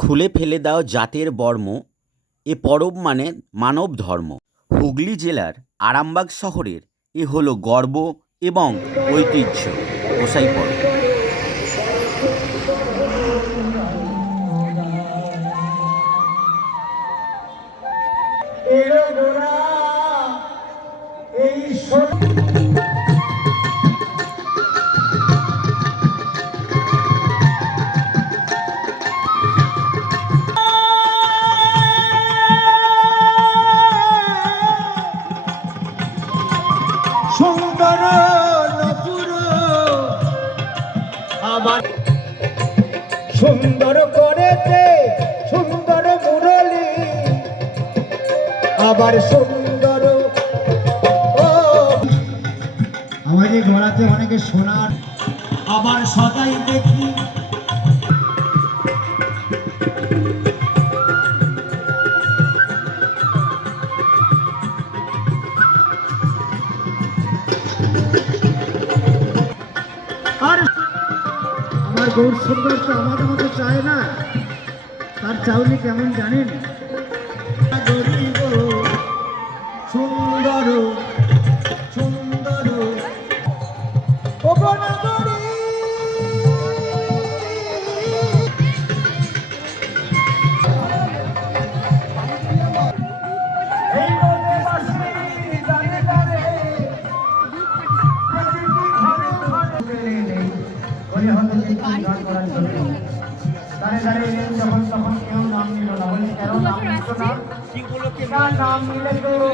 খুলে ফেলে দাও জাতের বর্ম, এ পরব মানে মানব ধর্ম। হুগলি জেলার আরামবাগ শহরের এ হলো গর্ব এবং ঐতিহ্য। গোসাই পরব। এই আবার সুন্দর করেছে, সুন্দর মুরলী। আবার সুন্দর আমাদের গড়াতে অনেকে সোনার। আবার সদাই দেখি। আর আমার গৌর সুন্দর তো আমাদের মতো চায় না। তার চাউনি কেমন জানেন? দাঁড়ে দাঁড়িয়ে যখন তখন কেউ নাম নিল না। বলে কেন নাম নিল না। নাম নিলে তো